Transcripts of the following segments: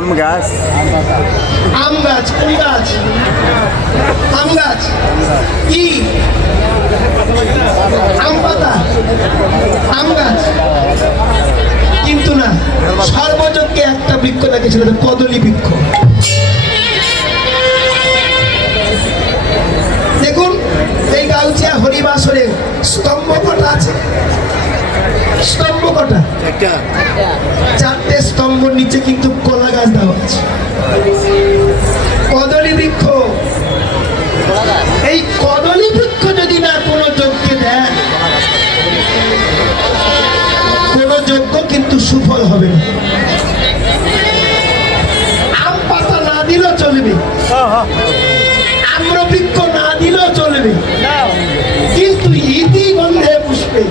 আম গাছ আম গাছ কোন গাছ? আম গাছ কি? আম পাতা আম গাছ কিন্তু না, সর্বযজ্ঞে একটা বৃক্ষ দেখেছিল, কদলী বৃক্ষ। দেখুন এই গাউছিয়া হরিবাসরে স্তম্ভ কটা আছে? স্তম্ভ কটা? চারটে স্তম্ভর নিচে কিন্তু কলা গাছ দেওয়া আছে, কদলী বৃক্ষ। এই কদলী বৃক্ষ যদি না কোনো যজ্ঞে দেন, কোনো যজ্ঞ কিন্তু সুফল হবে না। আম পাতা না দিলেও চলবে, আম্রবৃক্ষ না দিলেও চলবে, কিন্তু ইতি গন্ধে পুষ্পে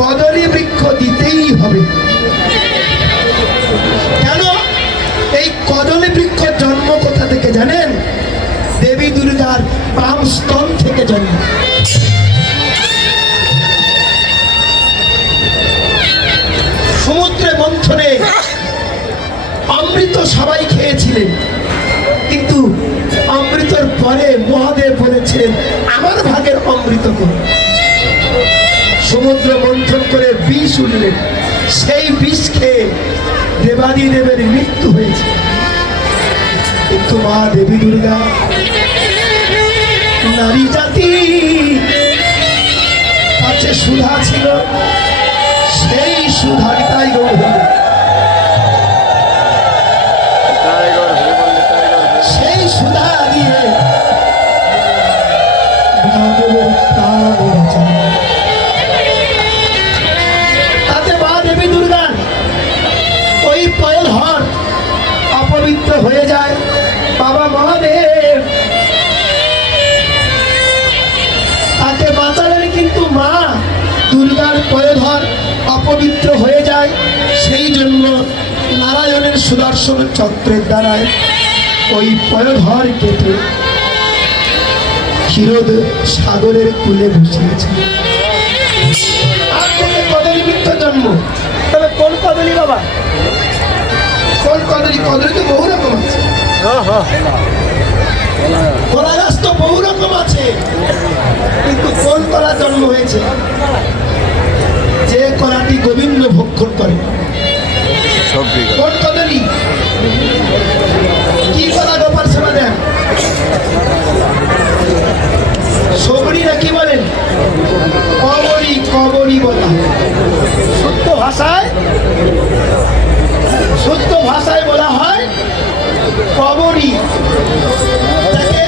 কদলী বৃক্ষ দিতেই হবে। কেন? এই কদলী বৃক্ষ জন্ম কোথা থেকে জানেন? দেবী দুর্গার বাম স্তন থেকে জন্ম। সমুদ্রে মন্থনে অমৃত সবাই খেয়েছিলেন, কিন্তু অমৃতর পরে মহাদেব বলেছিলেন আমার ভাগের অমৃত করুন। সমুদ্র মন্থন করে বিষ উঠলেন, সেই বিষ খেয়ে দেবাদিদেবের মৃত্যু হয়েছে। কিন্তু মা দেবী দুর্গা নারী জাতি কাছে সুধা ছিল, সেই সুধাটাই গৌর, সেই সুধা দিয়ে তাতে মা দেবী দুর্গার ওই পয়ল হর অপবিত্র হয়ে যায়। বাবা মহাদেব তাকে বাঁচালেন, কিন্তু মা দুর্গার পয়ধর অপবিত্র হয়ে যায়। সেই জন্য নারায়ণের সুদর্শন চক্রের দ্বারায় ওই পয়ধর কেটে ক্ষীরোদ সাগরের কূলে বসিয়েছে। আর থেকে কদলী বৃক্ষ জন্ম। তবে কোন কদলী বাবা? কোন কদলী? কদলী তো বহু রকম আছে, কলা গাছ তো বহু রকম আছে, কিন্তু কোন কলা জন্ম হয়েছে? যে কলাটি গোবিন্দ ভক্ষণ করে। কোন কদলী? কি কলা গোপাল সেবা দেন? সবরি না কি বলেন? কবরী, কবরী বলা। শুদ্ধ ভাষায় বলা হয় কবরী, তাকে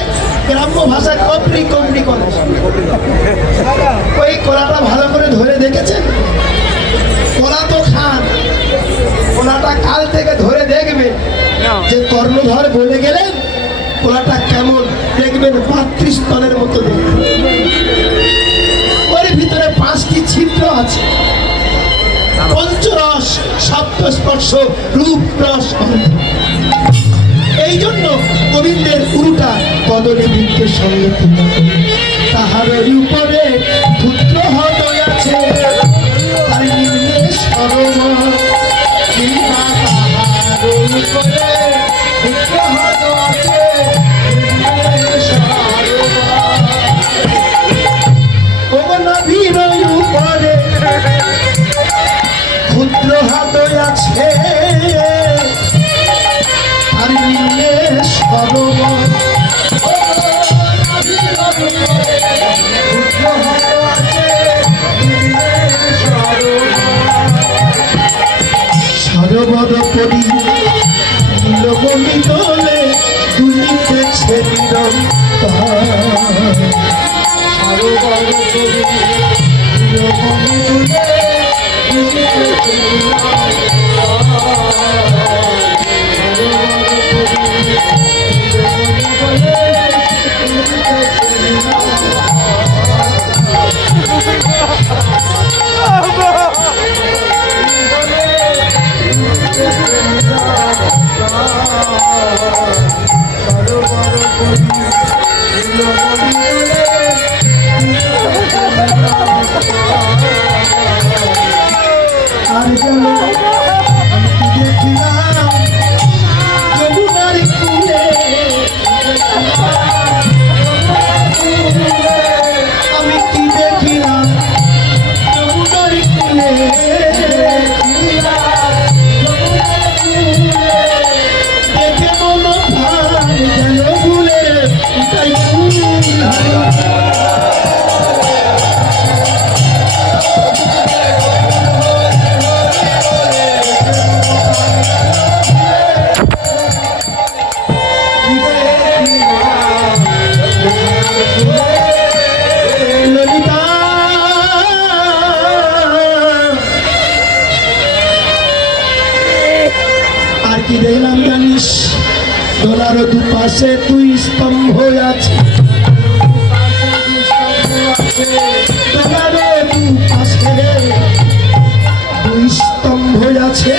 গ্রাম্য ভাষায় কবরি কবরি করে। ওই কলাটা ভালো করে ধরে দেখেছেন? কলা তো খান, কলাটা কাল থেকে ধরে দেখবে যে কর্ণধর বলে গেলেন কলাটা কেমন, দেখবেন মাতৃস্তনের মতো দেখবে। ওর ভিতরে 5টি ছিদ্র আছে, পঞ্চরস, সপ্তস্পর্শ, রূপ, রস, গন্ধ। এই জন্য গোবিন্দের উরুটা কদলী বৃক্ষের সঙ্গে তুলনা করে। তাহার উপরে পুত্র হৃদয় আছে, তার নিম্নে সরোবর। তাহার উপরে পুত্র হৃদয় আছে, নিম্নে সরোবর। নবীর উপরে ক্ষুদ্র হৃদয় আছে, আর নিম্নে সরোবর। সরোবর করি নীলমণি দোলে দুলিতেছে নিরন্তর। সরোবর করি নীলমণি দোলে দুলিতেছে কি দেখিলাম যমুনার কূলে, আমি কি দেখিলাম যমুনার কূলে, দেখে মন প্রাণ গেল ভুলে, তাই ভুল ললিতা। আর কি দেখলাম জানিস, দোলার দুপাশে দুই স্তম্ভ আছে, দোলার দুপাশে দুই স্তম্ভ আছে,